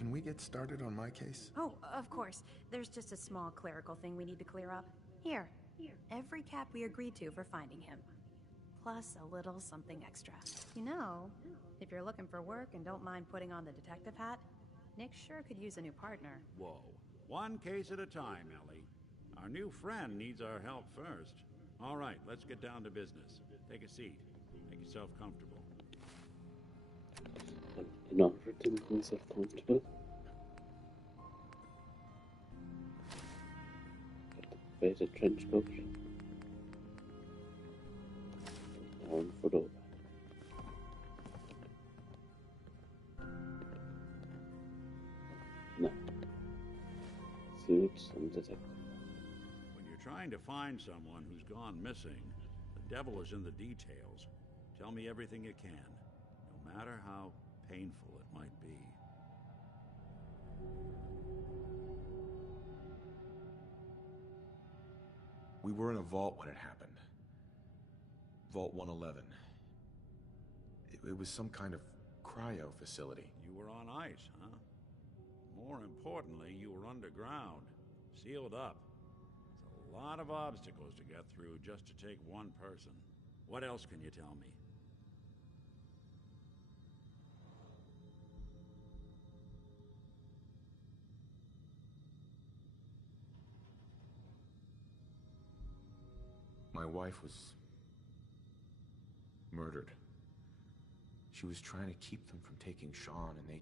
Can we get started on my case? Oh, of course. There's just a small clerical thing we need to clear up. Here. Every cap we agreed to for finding him. Plus a little something extra. You know, if you're looking for work and don't mind putting on the detective hat, Nick sure could use a new partner. Whoa. One case at a time, Ellie. Our new friend needs our help first. All right, let's get down to business. Take a seat. Make yourself comfortable. In order to make myself comfortable, get the trench coat, arm foot over. Now, suits and detective. When you're trying to find someone who's gone missing, the devil is in the details. Tell me everything you can, no matter how painful it might be. We were in a vault when it happened. Vault 111. It was some kind of cryo facility. You were on ice, huh? More importantly, you were underground, sealed up. It's a lot of obstacles to get through just to take one person. What else can you tell me? My wife was murdered. She was trying to keep them from taking Sean, and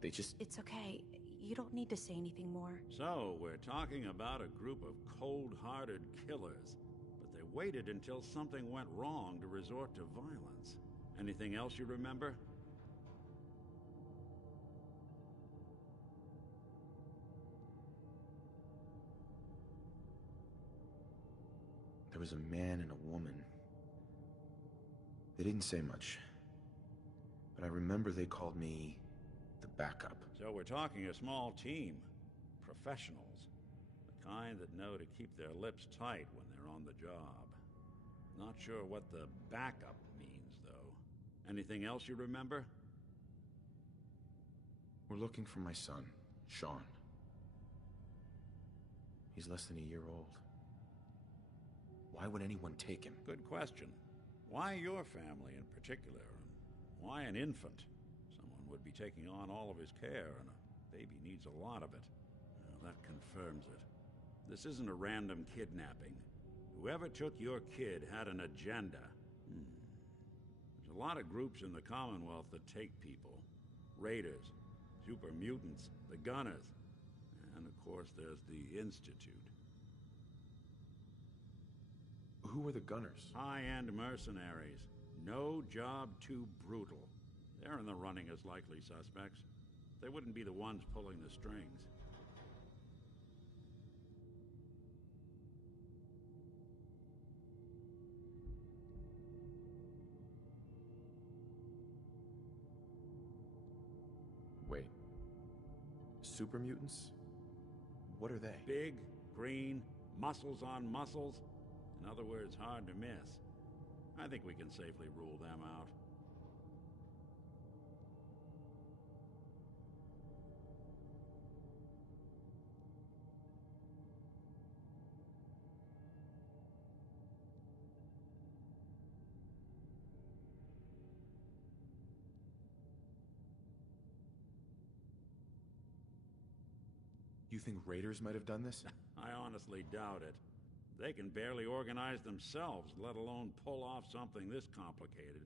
they just... It's okay. You don't need to say anything more. So, we're talking about a group of cold-hearted killers, but they waited until something went wrong to resort to violence. Anything else you remember? There was a man and a woman. They didn't say much, but I remember they called me the backup. So we're talking a small team. Professionals. The kind that know to keep their lips tight when they're on the job. Not sure what the backup means, though. Anything else you remember? We're looking for my son, Sean. He's less than a year old. Why would anyone take him? Good question. Why your family in particular? And why an infant? Someone would be taking on all of his care, and a baby needs a lot of it. Well, that confirms it. This isn't a random kidnapping. Whoever took your kid had an agenda. There's a lot of groups in the Commonwealth that take people. Raiders, super mutants, the Gunners, and of course there's the Institute. Who were the Gunners? High-end mercenaries. No job too brutal. They're in the running as likely suspects. They wouldn't be the ones pulling the strings. Wait. Super mutants? What are they? Big, green, muscles on muscles. In other words, hard to miss. I think we can safely rule them out. You think raiders might have done this? I honestly doubt it. They can barely organize themselves, let alone pull off something this complicated.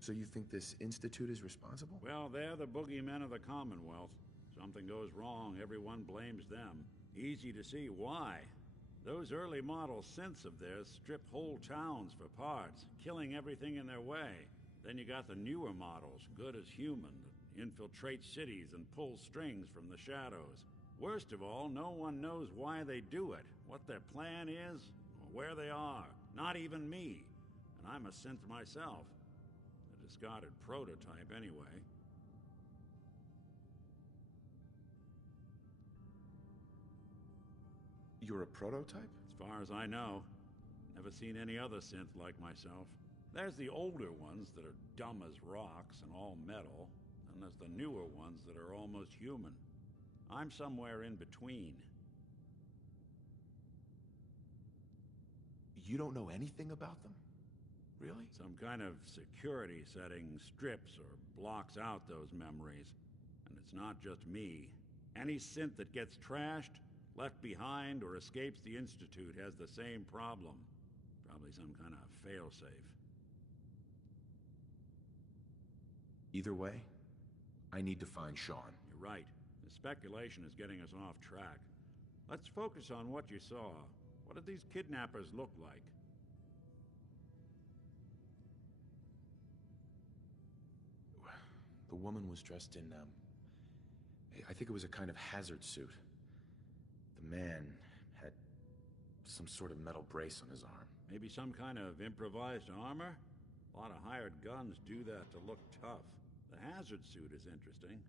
So you think this institute is responsible? Well, they're the boogeymen of the Commonwealth. Something goes wrong, everyone blames them. Easy to see why. Those early model synths of theirs strip whole towns for parts, killing everything in their way. Then you got the newer models, good as human, that infiltrate cities and pull strings from the shadows. Worst of all, no one knows why they do it, what their plan is, or where they are. Not even me. And I'm a synth myself. A discarded prototype, anyway. You're a prototype? As far as I know. Never seen any other synth like myself. There's the older ones that are dumb as rocks and all metal, and there's the newer ones that are almost human. I'm somewhere in between. You don't know anything about them? Really? Some kind of security setting strips or blocks out those memories. And it's not just me. Any synth that gets trashed, left behind, or escapes the Institute has the same problem. Probably some kind of failsafe. Either way, I need to find Sean. You're right. The speculation is getting us off track. Let's focus on what you saw. What did these kidnappers look like? The woman was dressed in, I think it was a kind of hazard suit. The man had some sort of metal brace on his arm. Maybe some kind of improvised armor? A lot of hired guns do that to look tough. The hazard suit is interesting.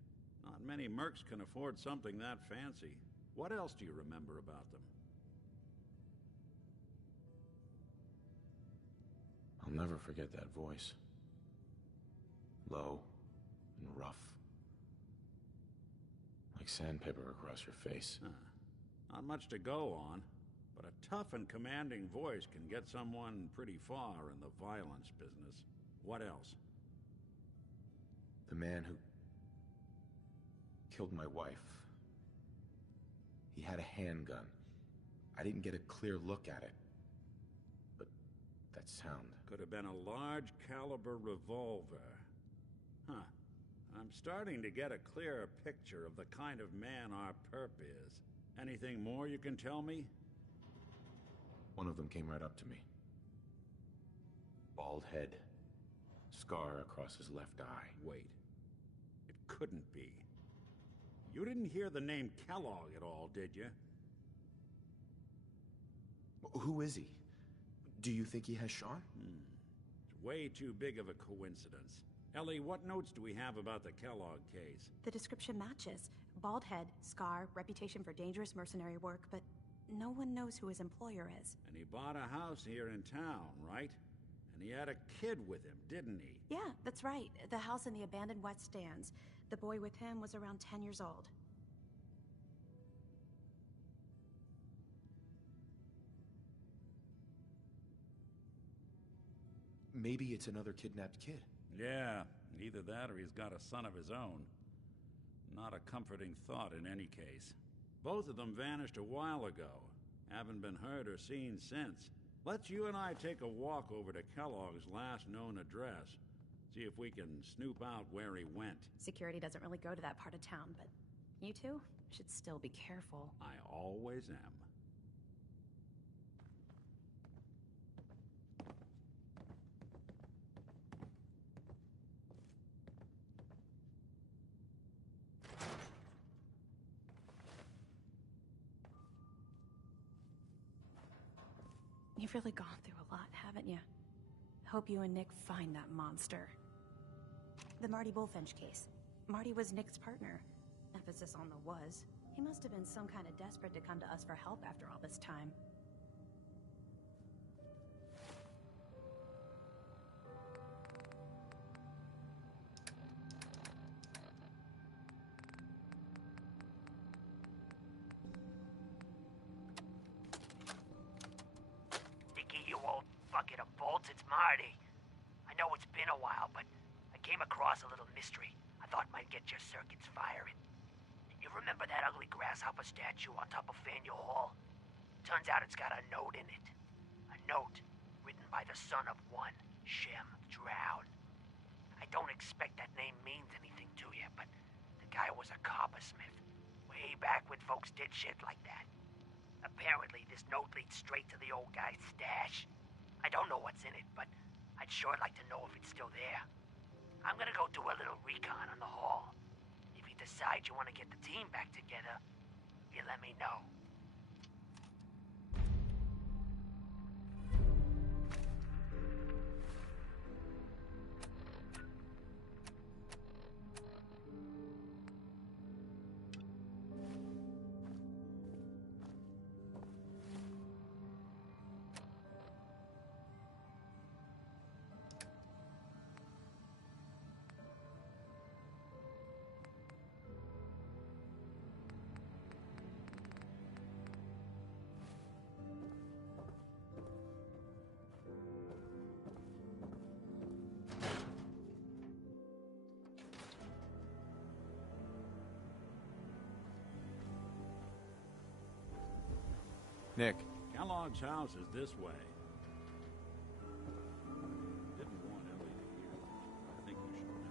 Not many mercs can afford something that fancy. What else do you remember about them? I'll never forget that voice. Low and rough. Like sandpaper across your face. Huh. Not much to go on, but a tough and commanding voice can get someone pretty far in the violence business. What else? The man who killed my wife. He had a handgun. I didn't get a clear look at it. But that sound... Could have been a large caliber revolver. Huh. I'm starting to get a clearer picture of the kind of man our perp is. Anything more you can tell me? One of them came right up to me. Bald head. Scar across his left eye. Wait. It couldn't be. You didn't hear the name Kellogg at all, did you? Who is he? Do you think he has Sean? It's way too big of a coincidence. Ellie, what notes do we have about the Kellogg case? The description matches. Bald head, scar, reputation for dangerous mercenary work, but no one knows who his employer is. And he bought a house here in town, right? And he had a kid with him, didn't he? Yeah, that's right. The house in the abandoned West Stands. The boy with him was around 10 years old. Maybe it's another kidnapped kid. Yeah, either that or he's got a son of his own. Not a comforting thought in any case. Both of them vanished a while ago. Haven't been heard or seen since. Let's you and I take a walk over to Kellogg's last known address. See if we can snoop out where he went. Security doesn't really go to that part of town, but you two should still be careful. I always am. You've really gone through a lot, haven't you? Hope you and Nick find that monster. The Marty Bullfinch case. Marty was Nick's partner. Emphasis on the was. He must have been some kind of desperate to come to us for help after all this time. You old bucket of bolts, it's Marty. I know it's been a while, but I came across a little mystery I thought might get your circuits firing. You remember that ugly grasshopper statue on top of Faneuil Hall? Turns out it's got a note in it. A note written by the son of one Shem Drown. I don't expect that name means anything to you, but the guy was a coppersmith. Way back when folks did shit like that. Apparently, this note leads straight to the old guy's stash. I don't know what's in it, but I'd sure like to know if it's still there. I'm gonna go do a little recon on the hall. If you decide you want to get the team back together, you let me know. Nick. Kellogg's house is this way. Didn't want Ellie to hear. I think you should know.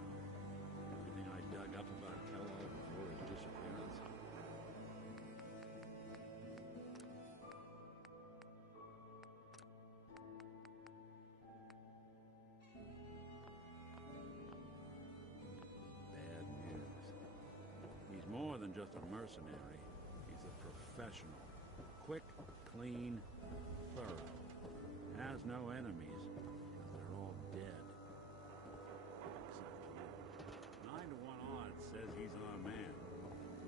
Everything I dug up about Kellogg before his disappearance. Bad news. He's more than just a mercenary. He's a professional. Quick, clean, thorough. Has no enemies, because they're all dead. Except you. 9 to 1 odds says he's our man.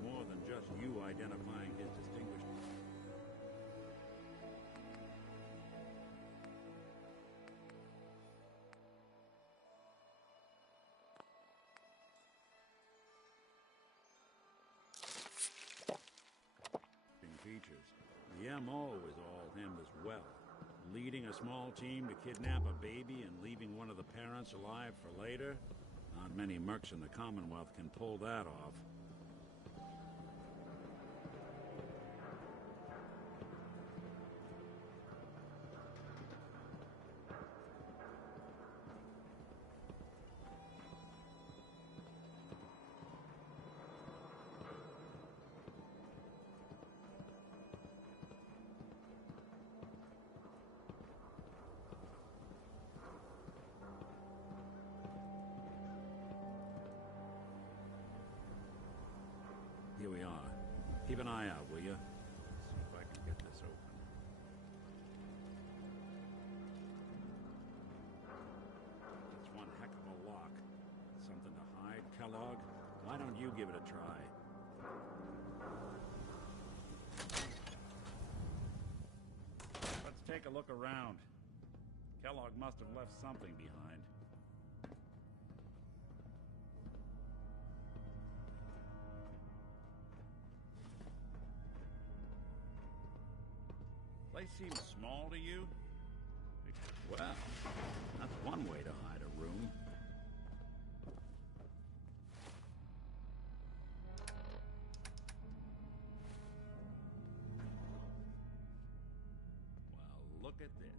More than just you identifying his distinguished... features. The MO is all him as well. Leading a small team to kidnap a baby and leaving one of the parents alive for later? Not many mercs in the Commonwealth can pull that off. Here we are. Keep an eye out, will you? See if I can get this open. It's one heck of a lock. Something to hide, Kellogg? Why don't you give it a try? Let's take a look around. Kellogg must have left something behind. Place seems small to you? Well, that's one way to hide a room. Well, look at this.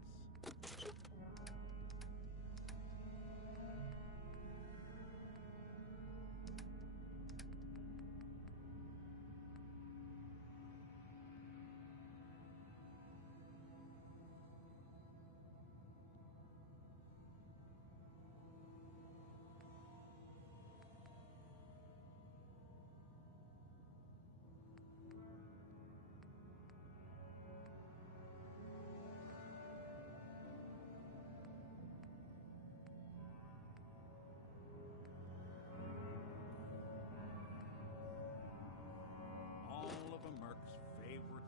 All of a merc's favorite.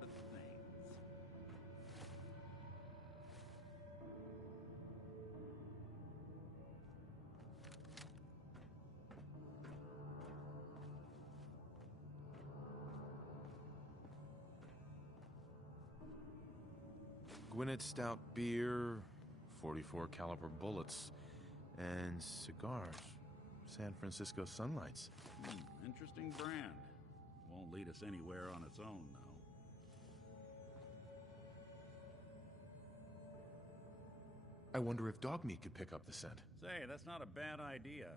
Things. Gwinnett Stout beer, 44 caliber bullets, and cigars. San Francisco Sunlights. Interesting brand. Won't lead us anywhere on its own, though. I wonder if dog meat could pick up the scent. Say, that's not a bad idea.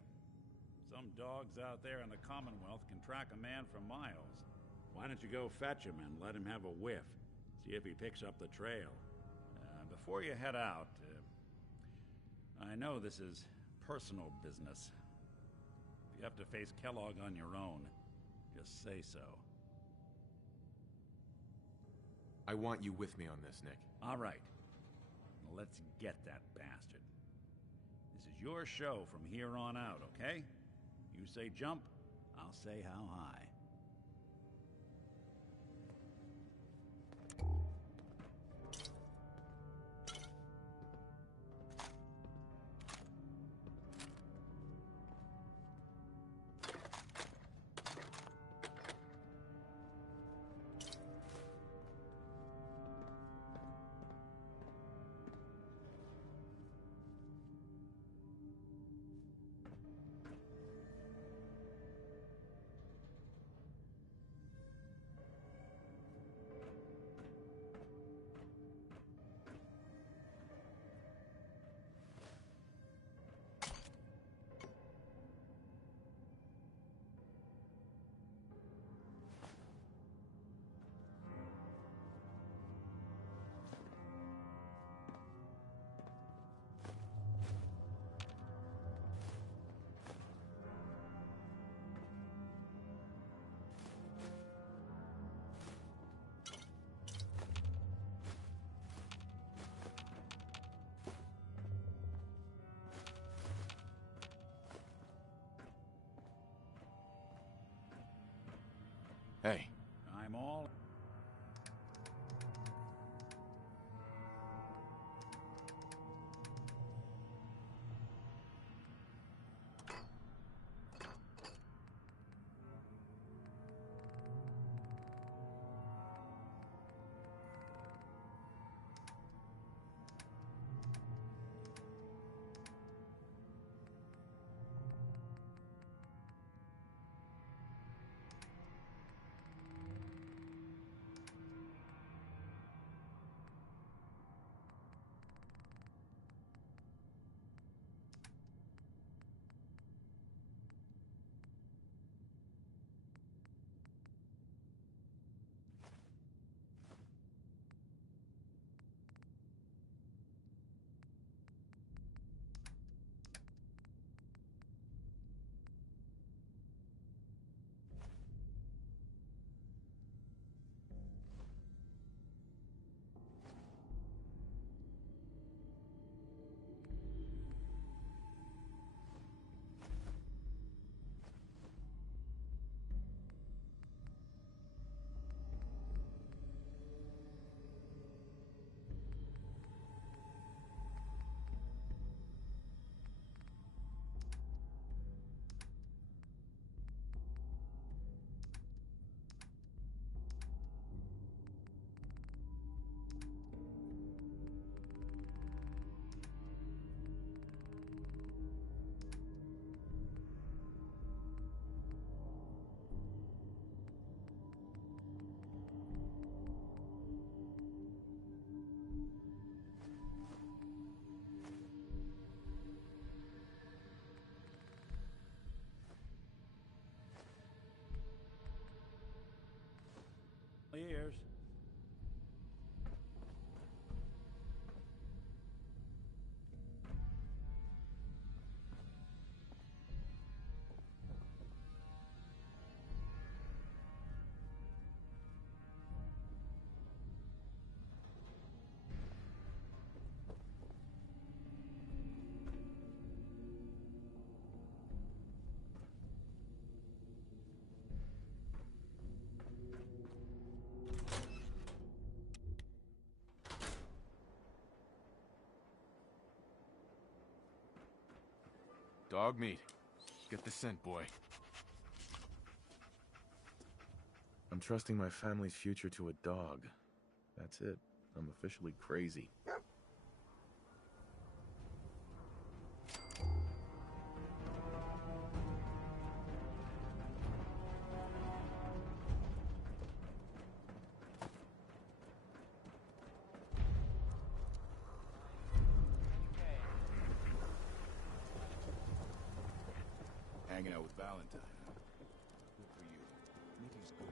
Some dogs out there in the Commonwealth can track a man for miles. Why don't you go fetch him and let him have a whiff? See if he picks up the trail. Before you head out, I know this is personal business. If you have to face Kellogg on your own, just say so. I want you with me on this, Nick. All right. Let's get that bastard. This is your show from here on out, okay? You say jump, I'll say how high. Dog meat. Get the scent, boy. I'm trusting my family's future to a dog. That's it. I'm officially crazy. Hanging out with Valentine, huh? Good for you. Nikki's good.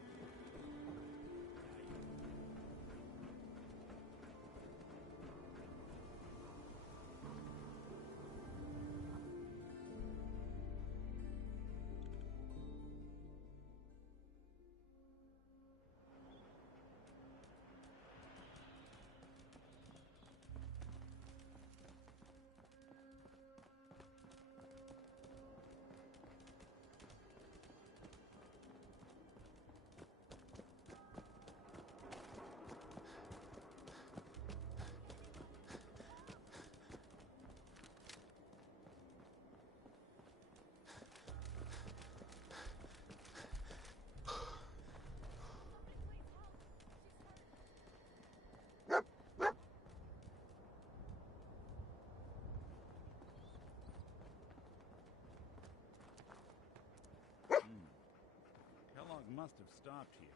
Kellogg must have stopped here.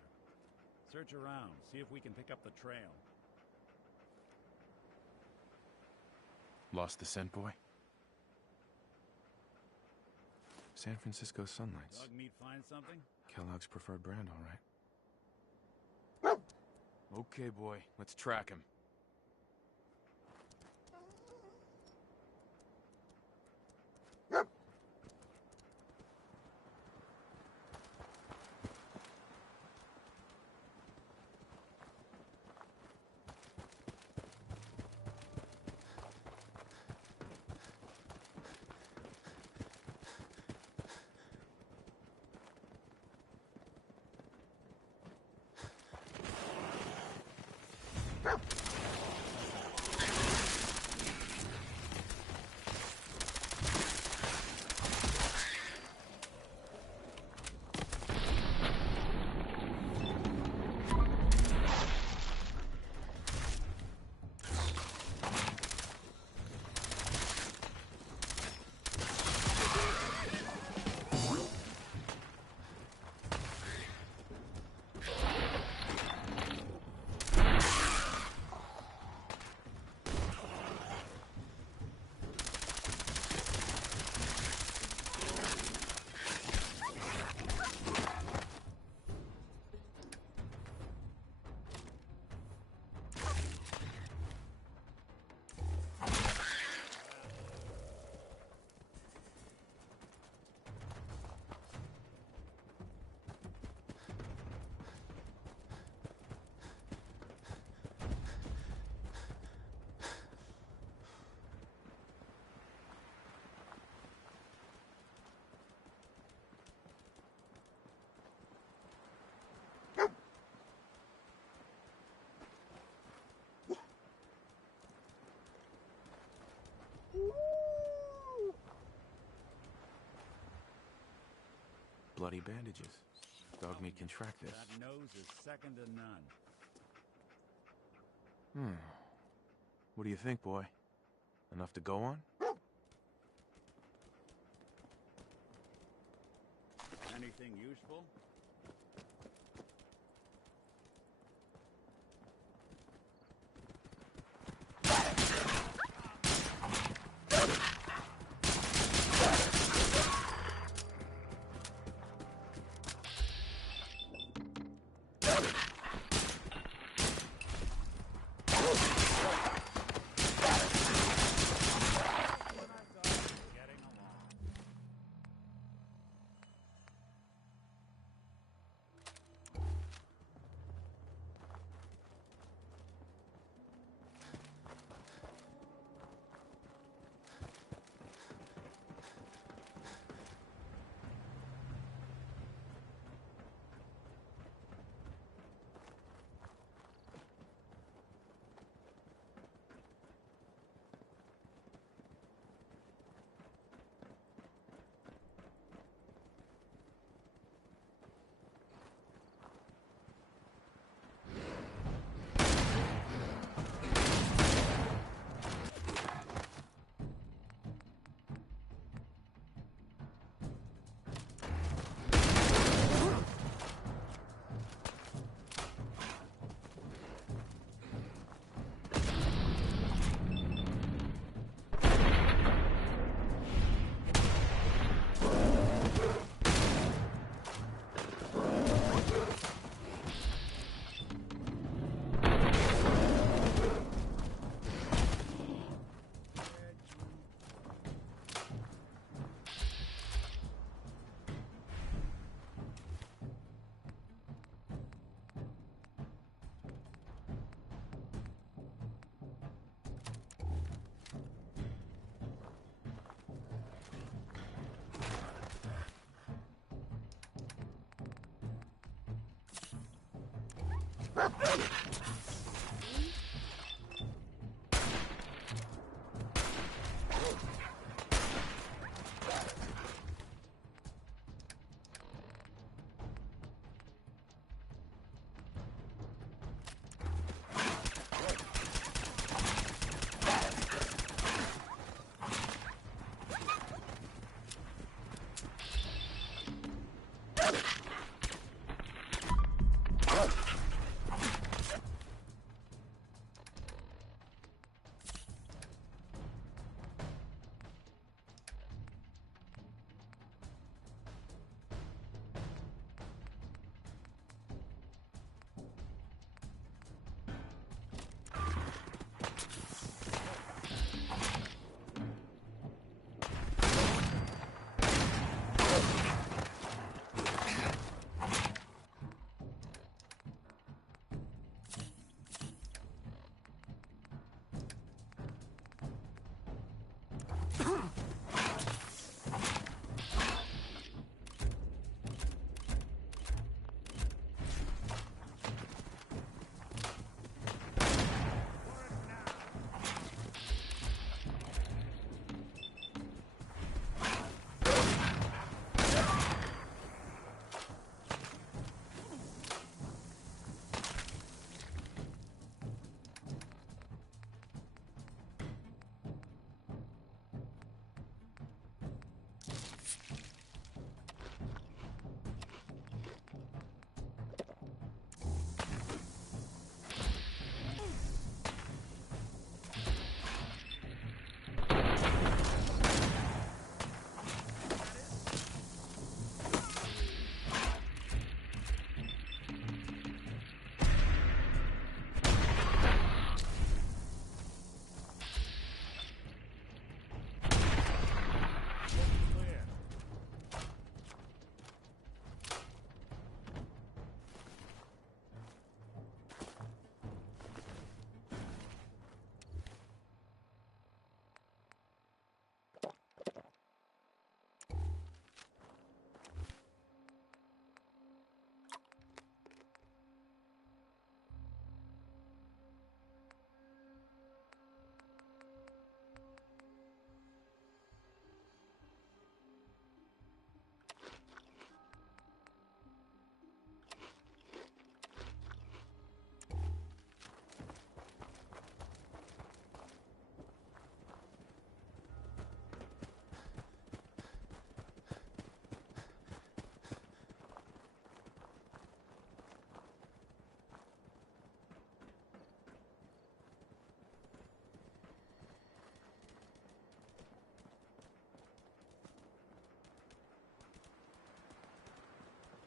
Search around, see if we can pick up the trail. Lost the scent, boy? San Francisco Sunlights. Dog meat find something? Kellogg's preferred brand, all right. Okay, boy. Let's track him. Bloody bandages. Dog meat can track this. That nose is second to none. What do you think, boy? Enough to go on? Anything useful?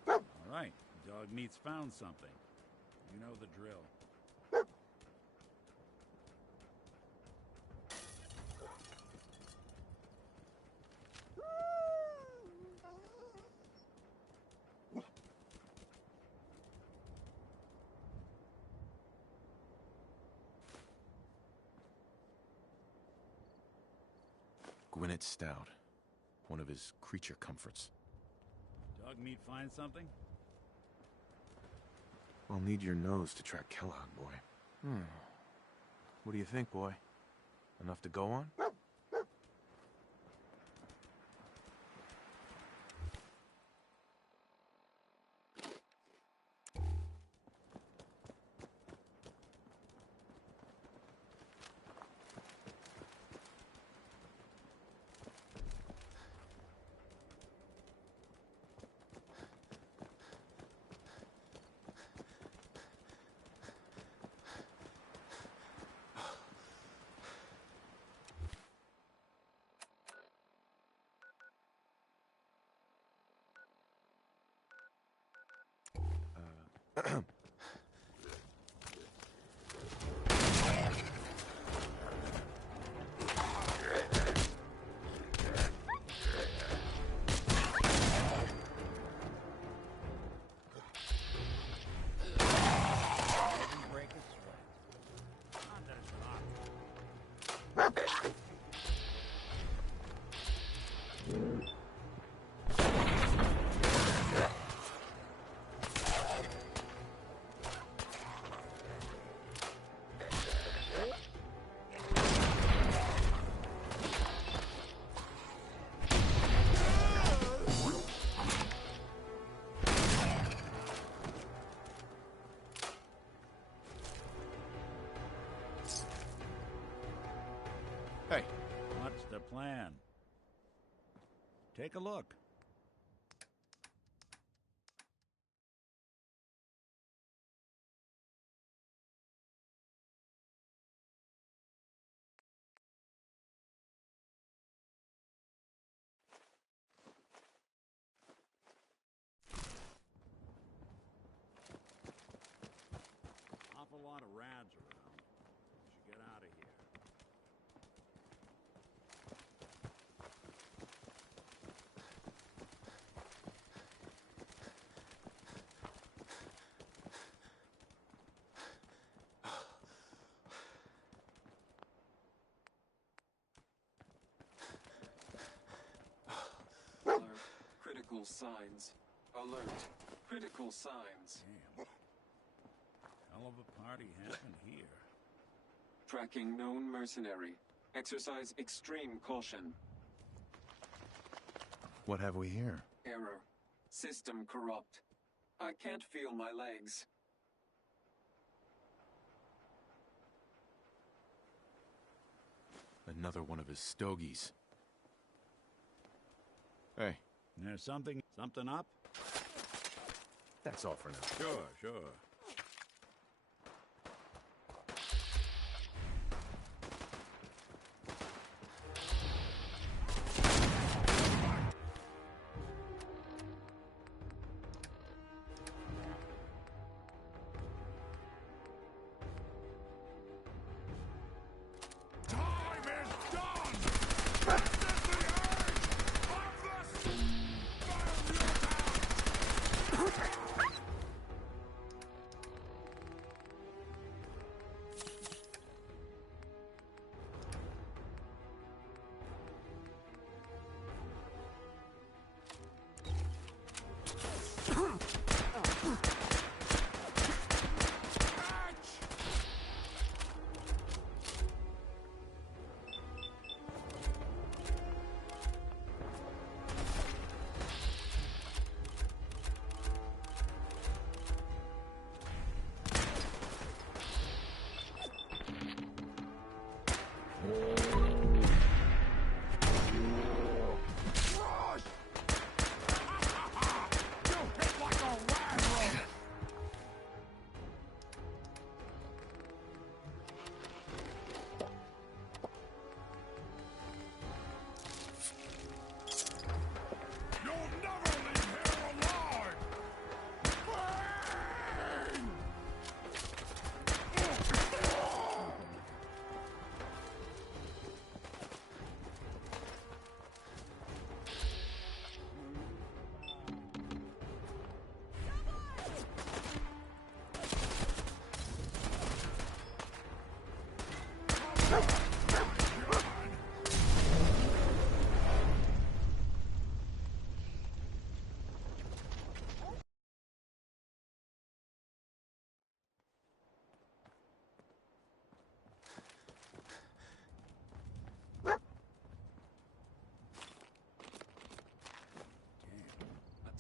All right, dog meat's found something. You know the drill. Gwinnett Stout. One of his creature comforts. Dog meat find something? I'll need your nose to track Kellogg, boy. What do you think, boy? Enough to go on? Hey, What's the plan? Take a look. Awful lot of rads around. We should get out of here. Alert. Critical signs. Alert. Critical signs. Damn. Hell of a party happened here. Tracking known mercenary. Exercise extreme caution. What have we here? Error. System corrupt. I can't feel my legs. Another one of his stogies. Hey, There's something up? that's all for now. Sure. time is done! This is the age of the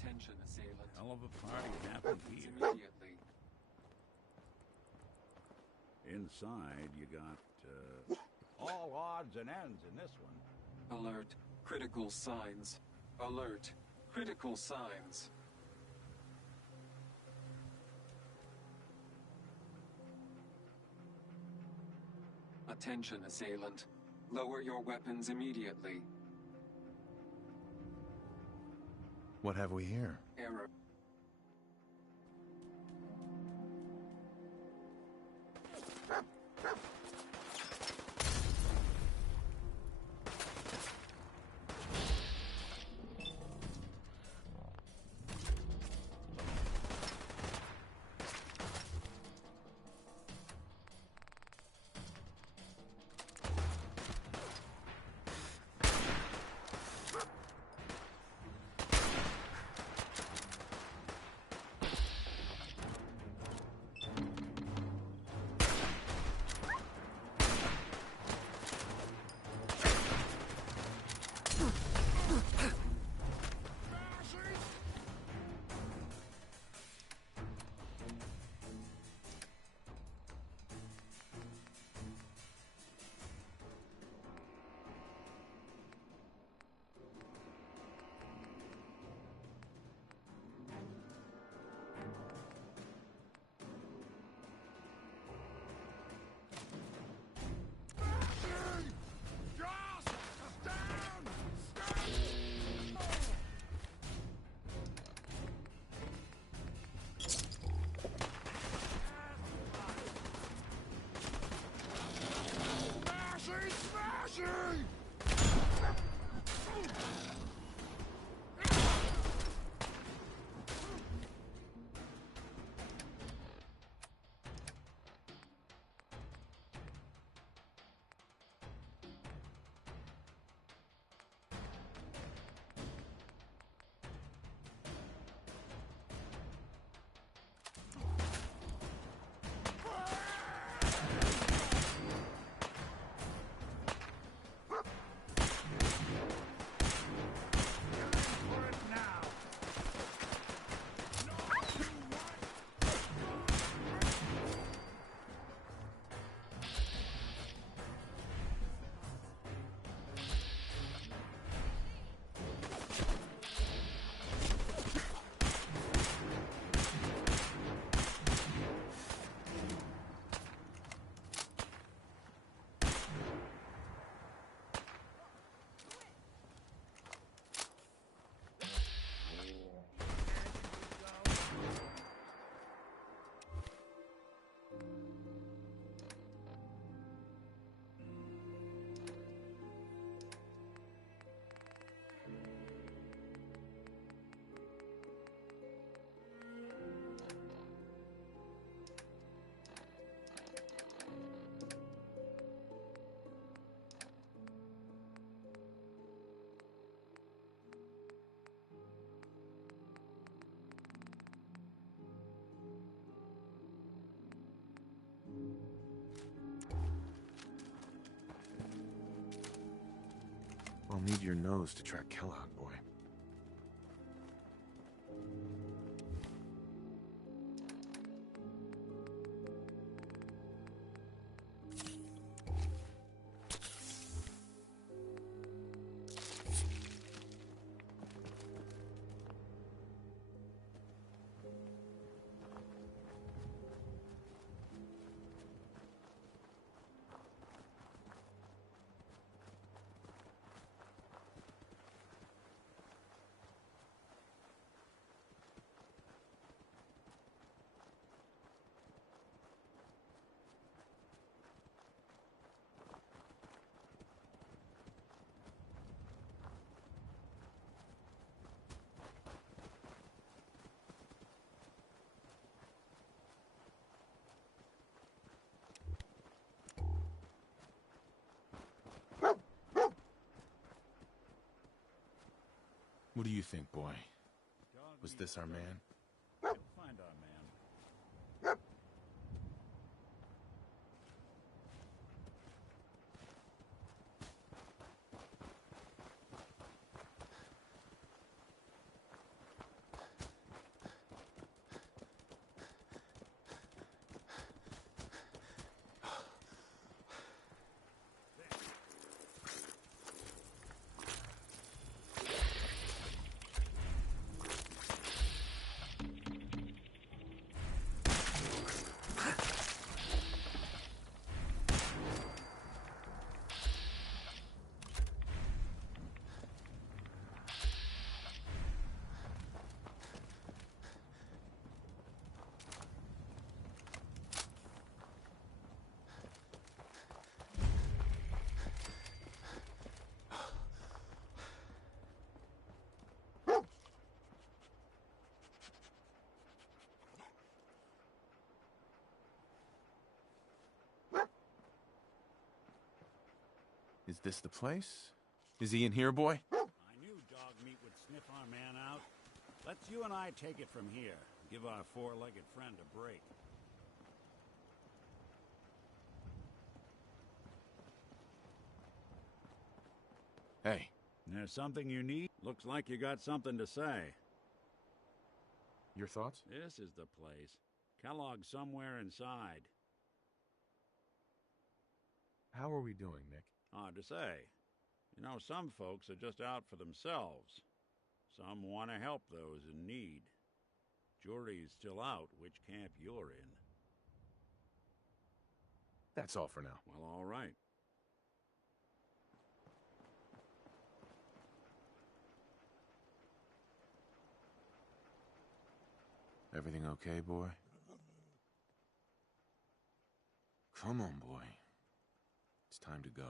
Attention, assailant. Hell of a party happened here. Immediately. Inside, you got, all odds and ends in this one. Alert. Critical signs. Alert. Critical signs. Attention, assailant. Lower your weapons immediately. What have we here? Error. I'll need your nose to track Kellogg, boy. What do you think, boy? Was this our man? We'll find our man. Is this the place? Is he in here, boy? I knew dog meat would sniff our man out. Let's you and I take it from here. Give our four-legged friend a break. Hey. There's something you need? Looks like you got something to say. Your thoughts? This is the place. Kellogg's somewhere inside. How are we doing, Nick? Hard to say. You know, some folks are just out for themselves. Some want to help those in need. Jury's still out which camp you're in. That's all for now. Well, all right. Everything okay, boy? Come on, boy. It's time to go.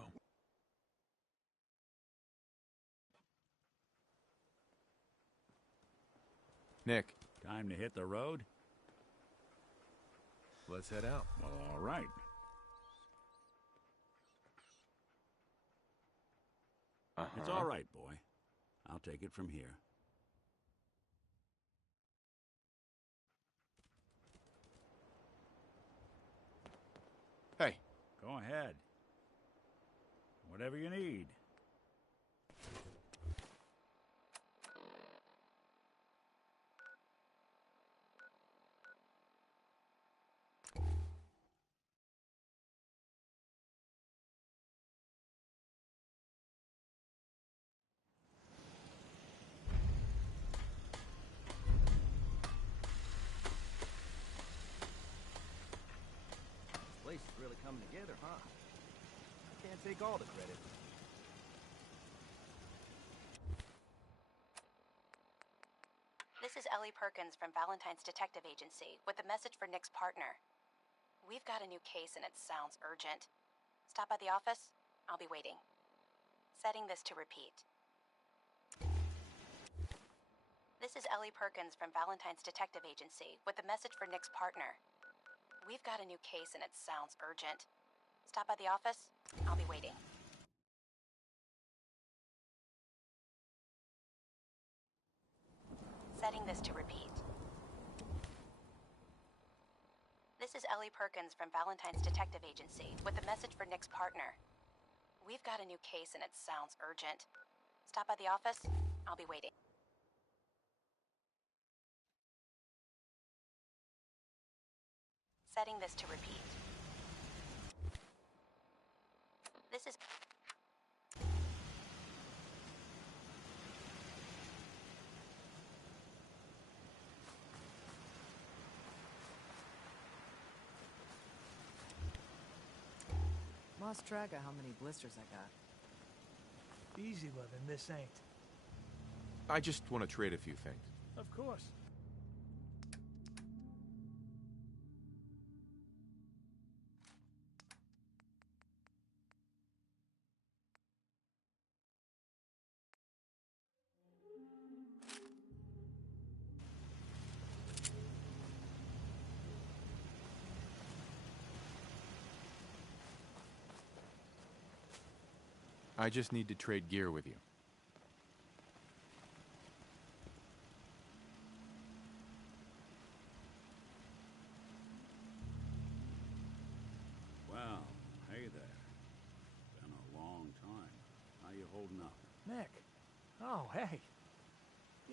Nick, Time to hit the road? Let's head out. Well, all right. It's all right, boy. I'll take it from here. Hey, Go ahead. Whatever you need. This place is really coming together, huh? I can't take all the credit. This is Ellie Perkins from Valentine's Detective Agency with a message for Nick's partner. We've got a new case and it sounds urgent. Stop by the office. I'll be waiting. Setting this to repeat. This is Ellie Perkins from Valentine's Detective Agency with a message for Nick's partner. We've got a new case and it sounds urgent. Stop by the office. I'll be waiting. Setting this to repeat. This is Ellie Perkins from Valentine's Detective Agency with a message for Nick's partner. We've got a new case and it sounds urgent. Stop by the office. I'll be waiting. Setting this to repeat. This is... Lost track of how many blisters I got. Easy living, this ain't. I just want to trade a few things. Of course. I just need to trade gear with you. Well, hey there. Been a long time. How you holding up? Nick. Oh, hey.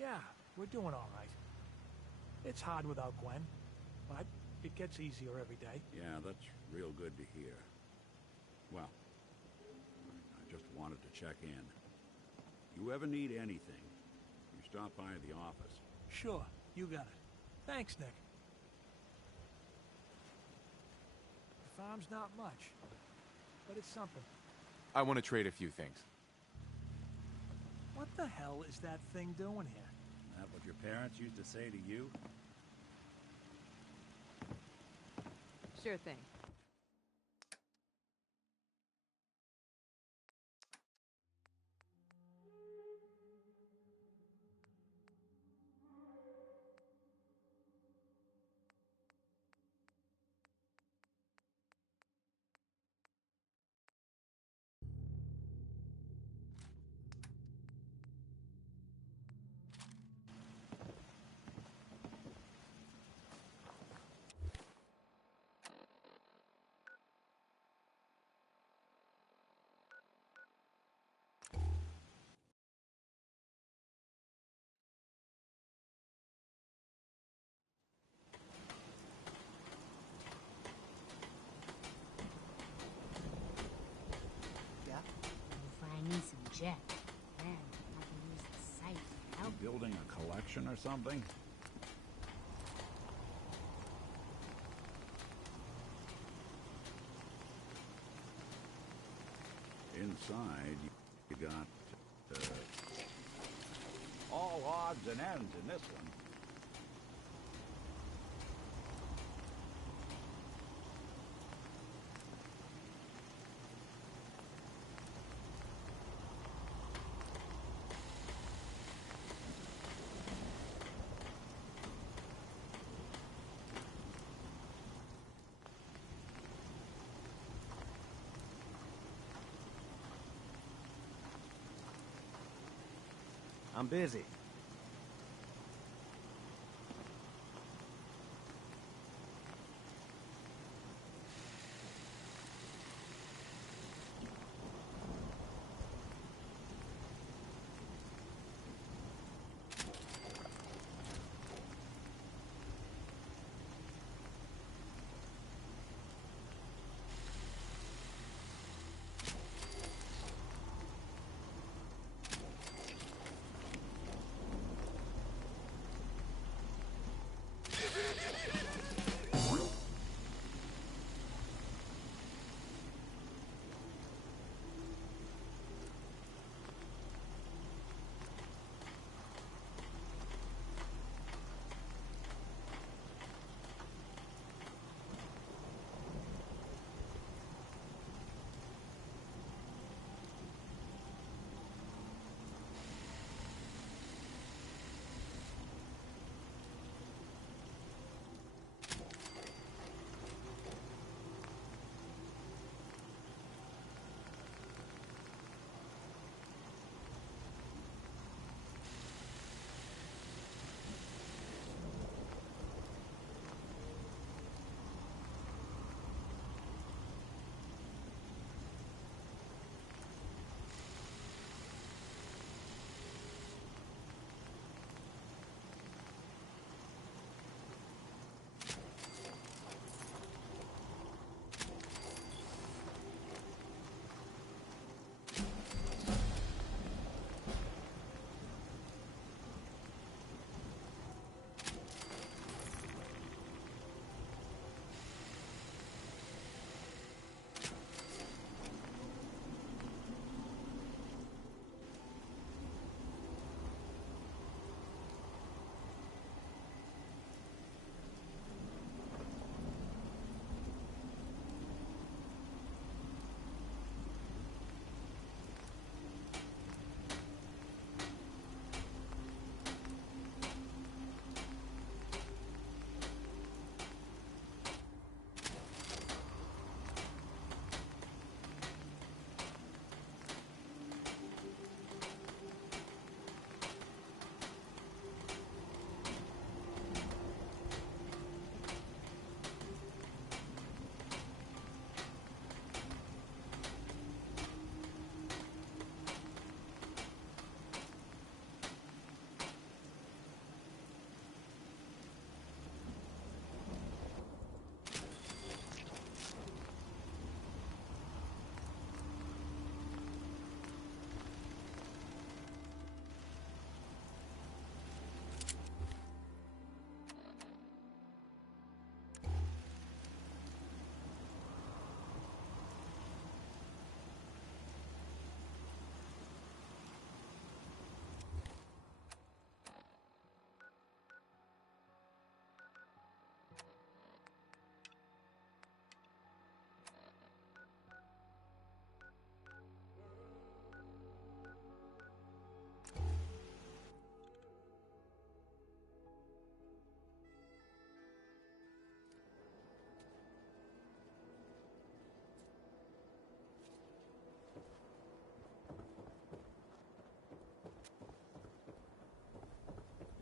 Yeah, we're doing all right. It's hard without Gwen, but it gets easier every day. Yeah, that's real good to hear. Well, I just wanted to check in. You ever need anything, you stop by the office. Sure, you got it. Thanks, Nick. The farm's not much, but it's something. I want to trade a few things. What the hell is that thing doing here? That what your parents used to say to you? Sure thing. Find me some jet. Then I can use the sight to help. Building a collection or something? Inside, you got all odds and ends in this one. I'm busy.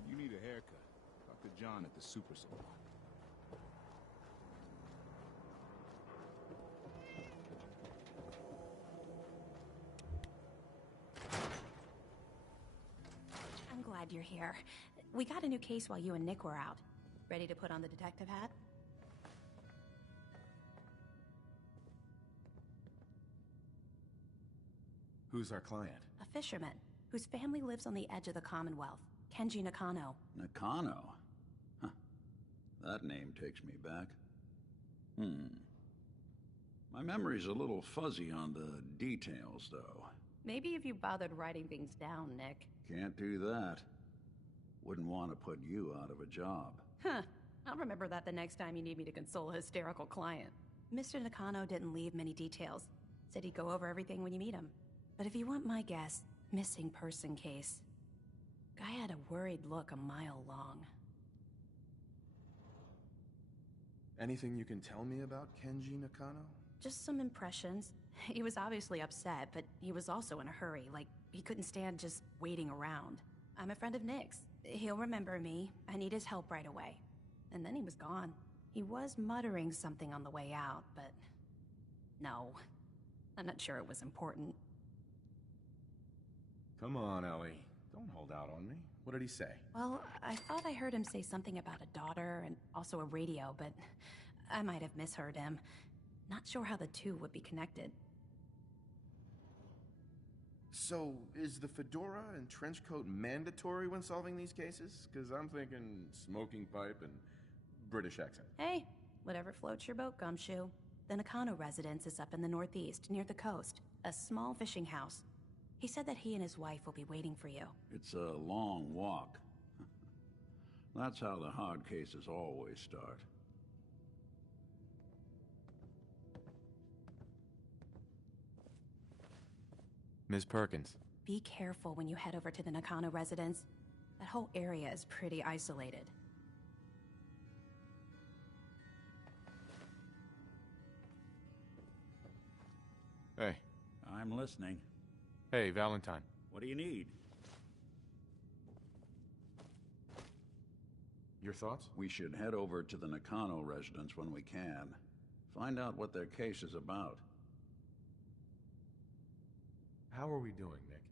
You need a haircut. Talk to John at the Super Salon. I'm glad you're here. We got a new case while you and Nick were out. Ready to put on the detective hat? Who's our client? A fisherman, whose family lives on the edge of the Commonwealth. Kenji Nakano. Nakano? Huh. That name takes me back. My memory's a little fuzzy on the details, though. Maybe if you bothered writing things down, Nick. Can't do that. Wouldn't want to put you out of a job. Huh. I'll remember that the next time you need me to console a hysterical client. Mr. Nakano didn't leave many details. Said he'd go over everything when you meet him. But if you want my guess, missing person case. Guy had a worried look a mile long. Anything you can tell me about Kenji Nakano? Just some impressions. He was obviously upset, but he was also in a hurry, like he couldn't stand just waiting around. I'm a friend of Nick's. He'll remember me. I need his help right away. And then he was gone. He was muttering something on the way out, but... no. I'm not sure it was important. Come on, Ellie. Don't hold out on me. What did he say? Well, I thought I heard him say something about a daughter and also a radio, but I might have misheard him. Not sure how the two would be connected. So, is the fedora and trench coat mandatory when solving these cases? Because I'm thinking smoking pipe and British accent. Hey, whatever floats your boat, Gumshoe. The Nakano residence is up in the northeast, near the coast. A small fishing house. He said that he and his wife will be waiting for you. It's a long walk. That's how the hard cases always start. Ms. Perkins. Be careful when you head over to the Nakano residence. That whole area is pretty isolated. Hey. I'm listening. Hey, Valentine. What do you need? Your thoughts? We should head over to the Nakano residence when we can. Find out what their case is about. How are we doing, Nick?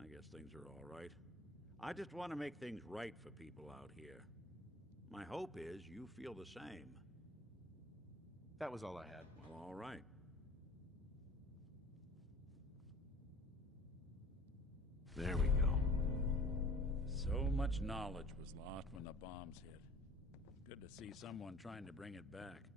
I guess things are all right. I just want to make things right for people out here. My hope is you feel the same. That was all I had. Well, all right. There we go. So much knowledge was lost when the bombs hit. Good to see someone trying to bring it back.